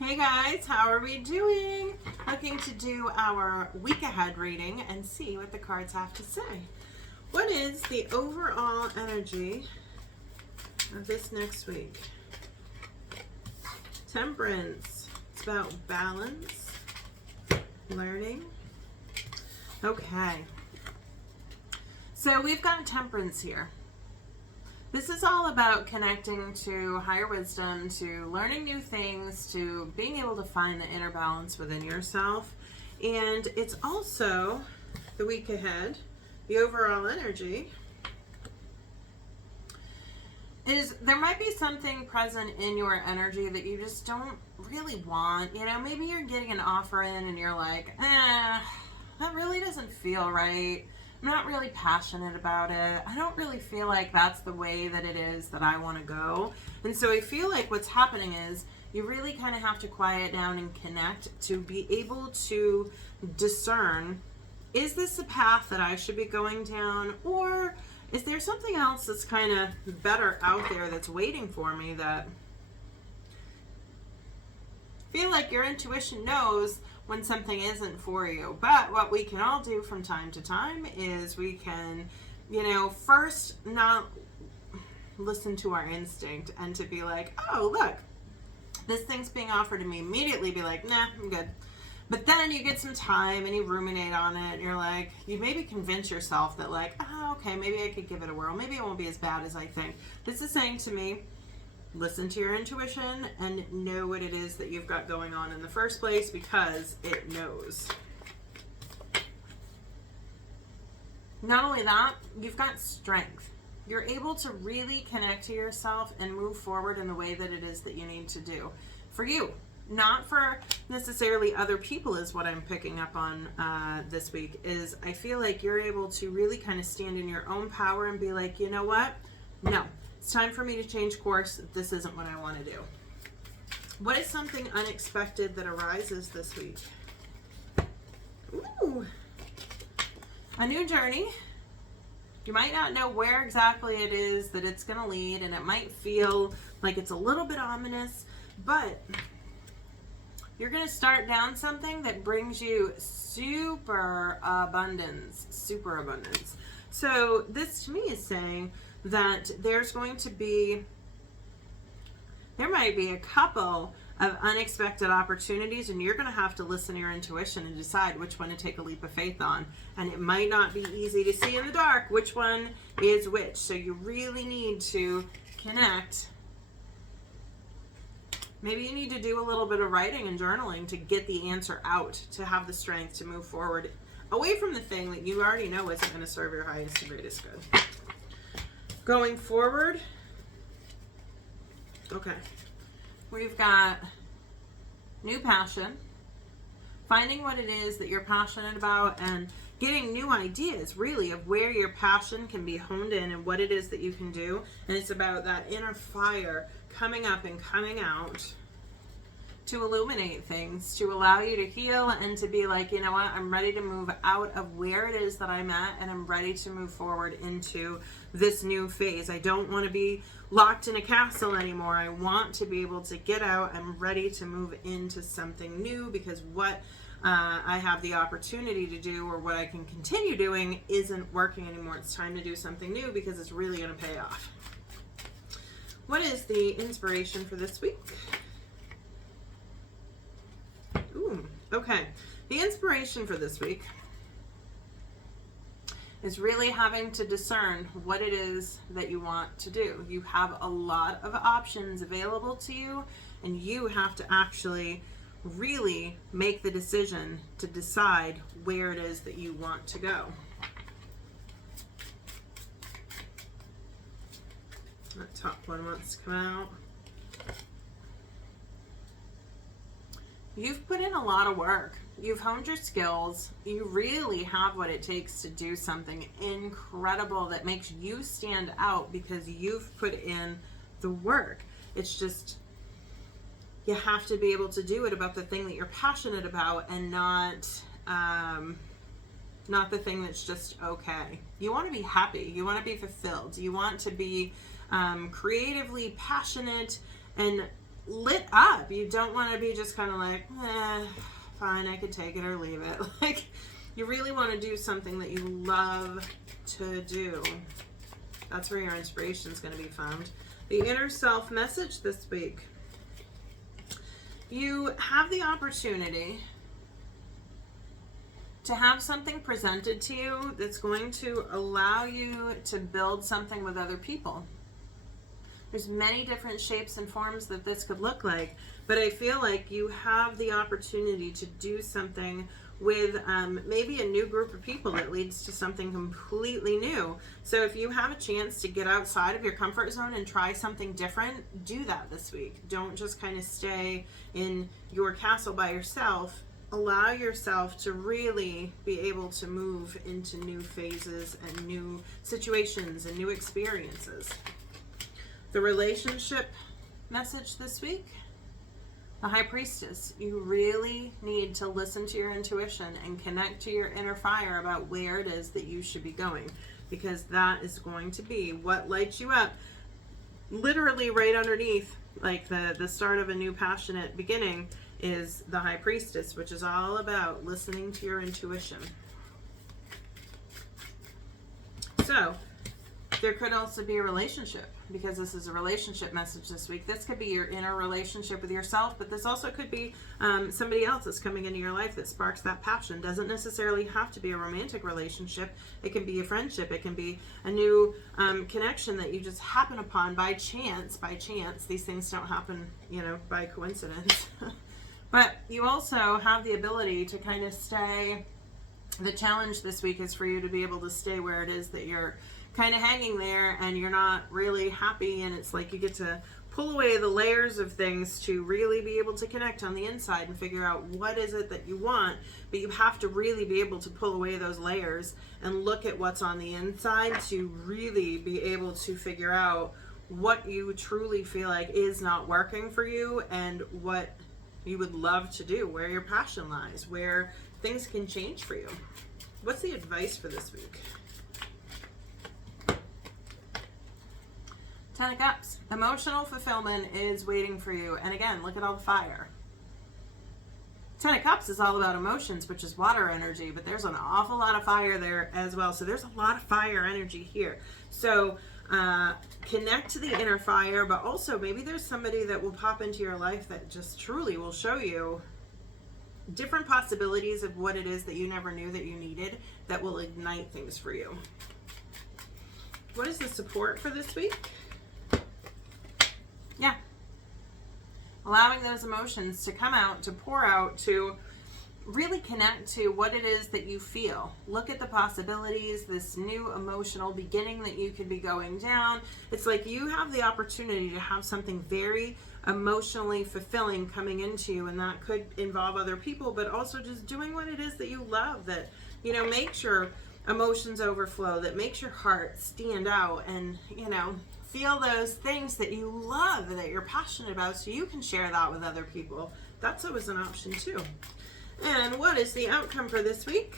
Hey guys, how are we doing? Looking to do our week ahead reading and see what the cards have to say. What is the overall energy of this next week? Temperance. It's about balance, learning. Okay. So we've got temperance here. This is all about connecting to higher wisdom, to learning new things, to being able to find the inner balance within yourself. And it's also the week ahead, the overall energy is there might be something present in your energy that you just don't really want. You know, maybe you're getting an offer in and you're like, that really doesn't feel right. I'm not really passionate about it. I don't really feel like that's the way that it is that I want to go. And so I feel like what's happening is you really kind of have to quiet down and connect to be able to discern, is this a path that I should be going down, or is there something else that's kind of better out there that's waiting for me that I feel like your intuition knows when something isn't for you. But what we can all do from time to time is we can, first not listen to our instinct and to be like, oh, look, this thing's being offered to me. Immediately be like, nah, I'm good. But then you get some time and you ruminate on it. And you're like, you maybe convince yourself that like, oh, okay, maybe I could give it a whirl. Maybe it won't be as bad as I think. This is saying to me, listen to your intuition and know what it is that you've got going on in the first place, because it knows. Not only that, you've got strength. You're able to really connect to yourself and move forward in the way that it is that you need to do. For you, not for necessarily other people, is what I'm picking up on this week. Is I feel like you're able to really kind of stand in your own power and be like, you know what? No. It's time for me to change course. This isn't what I want to do. What is something unexpected that arises this week? Ooh, a new journey. You might not know where exactly it is that it's going to lead, and it might feel like it's a little bit ominous, but you're going to start down something that brings you super abundance. So this to me is saying that there might be a couple of unexpected opportunities, and you're going to have to listen to your intuition and decide which one to take a leap of faith on. And it might not be easy to see in the dark which one is which. So you really need to connect. Maybe you need to do a little bit of writing and journaling to get the answer out, to have the strength to move forward away from the thing that you already know isn't going to serve your highest and greatest good. Going forward, okay, we've got new passion, finding what it is that you're passionate about, and getting new ideas really of where your passion can be honed in and what it is that you can do. And it's about that inner fire coming up and coming out to illuminate things, to allow you to heal and to be like, you know what, I'm ready to move out of where it is that I'm at, and I'm ready to move forward into this new phase. I don't want to be locked in a castle anymore. I want to be able to get out. I'm ready to move into something new, because what I have the opportunity to do, or what I can continue doing, isn't working anymore. It's time to do something new because it's really going to pay off. What is the inspiration for this week? Okay, the inspiration for this week is really having to discern what it is that you want to do. You have a lot of options available to you, and you have to actually really make the decision to decide where it is that you want to go. That top one wants to come out. You've put in a lot of work. You've honed your skills. You really have what it takes to do something incredible that makes you stand out, because you've put in the work. It's just, you have to be able to do it about the thing that you're passionate about, and not the thing that's just okay. You want to be happy. You want to be fulfilled. You want to be creatively passionate and lit up. You don't want to be just kind of like, fine, I could take it or leave it. Like, you really want to do something that you love to do. That's where your inspiration is going to be found. The inner self message this week. You have the opportunity to have something presented to you that's going to allow you to build something with other people. There's many different shapes and forms that this could look like, but I feel like you have the opportunity to do something with maybe a new group of people that leads to something completely new. So if you have a chance to get outside of your comfort zone and try something different, do that this week. Don't just kind of stay in your castle by yourself. Allow yourself to really be able to move into new phases and new situations and new experiences. The relationship message this week. The High Priestess, you really need to listen to your intuition and connect to your inner fire about where it is that you should be going, because that is going to be what lights you up. Literally right underneath, like the start of a new passionate beginning, is the High Priestess, which is all about listening to your intuition. So, there could also be a relationship, because this is a relationship message this week. This could be your inner relationship with yourself, but this also could be somebody else that's coming into your life that sparks that passion. Doesn't necessarily have to be a romantic relationship. It can be a friendship. It can be a new connection that you just happen upon by chance. By chance. These things don't happen, by coincidence. But you also have the ability to kind of stay. The challenge this week is for you to be able to stay where it is that you're kind of hanging there and you're not really happy, and it's like you get to pull away the layers of things to really be able to connect on the inside and figure out what is it that you want. But you have to really be able to pull away those layers and look at what's on the inside to really be able to figure out what you truly feel like is not working for you and what you would love to do, where your passion lies, where things can change for you. What's the advice for this week? 10 of Cups. Emotional fulfillment is waiting for you. And again, look at all the fire. 10 of Cups is all about emotions, which is water energy, but there's an awful lot of fire there as well. So there's a lot of fire energy here. So connect to the inner fire, but also maybe there's somebody that will pop into your life that just truly will show you different possibilities of what it is that you never knew that you needed, that will ignite things for you. What is the support for this week? Yeah. Allowing those emotions to come out, to pour out, to really connect to what it is that you feel. Look at the possibilities, this new emotional beginning that you could be going down. It's like you have the opportunity to have something very emotionally fulfilling coming into you, and that could involve other people, but also just doing what it is that you love, that, makes your emotions overflow, that makes your heart stand out, and, feel those things that you love, that you're passionate about, so you can share that with other people. That's always an option too. And what is the outcome for this week?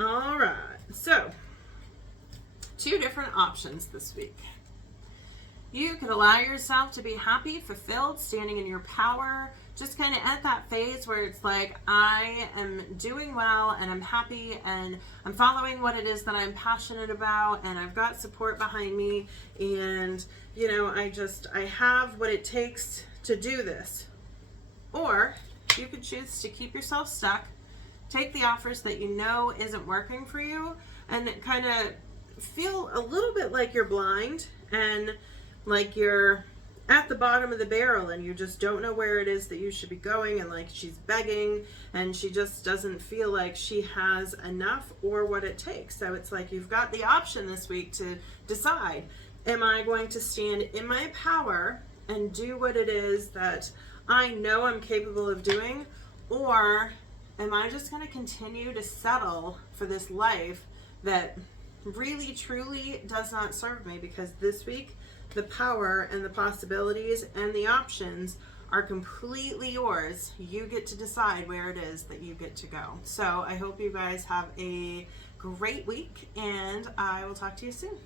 All right. So, 2 different options this week. You could allow yourself to be happy, fulfilled, standing in your power, just kind of at that phase where it's like, I am doing well and I'm happy and I'm following what it is that I'm passionate about and I've got support behind me, and I have what it takes to do this. Or you could choose to keep yourself stuck, take the offers that isn't working for you, and kind of feel a little bit like you're blind and like you're at the bottom of the barrel and you just don't know where it is that you should be going, and like she's begging and she just doesn't feel like she has enough or what it takes. So it's like you've got the option this week to decide, am I going to stand in my power and do what it is that I know I'm capable of doing, or am I just going to continue to settle for this life that really truly does not serve me? Because this week the power and the possibilities and the options are completely yours. You get to decide where it is that you get to go. So I hope you guys have a great week, and I will talk to you soon.